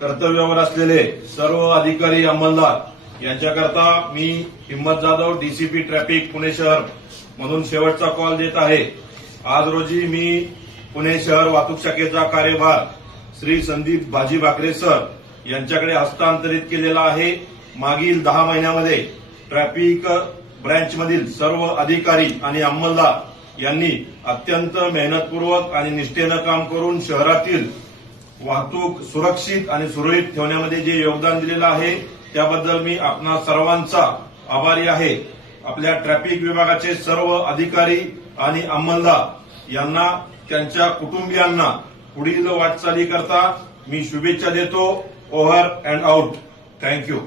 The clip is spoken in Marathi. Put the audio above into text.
कर्तव्यावर असलेले सर्व अधिकारी अंमलदार यांच्याकरता मी हिम्मत जाधव डीसीपी ट्रॅफिक पुणे शहर म्हणून शेवटचा कॉल देत आहे। आज रोजी मी पुणे शहर वाहतूक शाखेचा कार्यभार श्री संदीप भाजी भाकरे सर यांच्याकडे हस्तांतरित केलेला आहे। मागील 10 महिन्यामध्ये ट्रॅफिक ब्रँचमधील सर्व अधिकारी आणि अंमलदार यांनी अत्यंत मेहनतपूर्वक आणि निष्ठेनं काम करून शहरातील वाहतूक सुरक्षित आणि सुरळीत ठेवण्यामध्ये जे योगदान दिलेलं आहे त्याबद्दल मी आपणा सर्वांचा आभारी आहे। आपल्या ट्रॅफिक विभागाचे सर्व अधिकारी आणि अंमलदार यांना त्यांच्या कुटुंबियांना पुढील वाटचालीकरता मी शुभेच्छा देतो। Over and out. थँक्यू।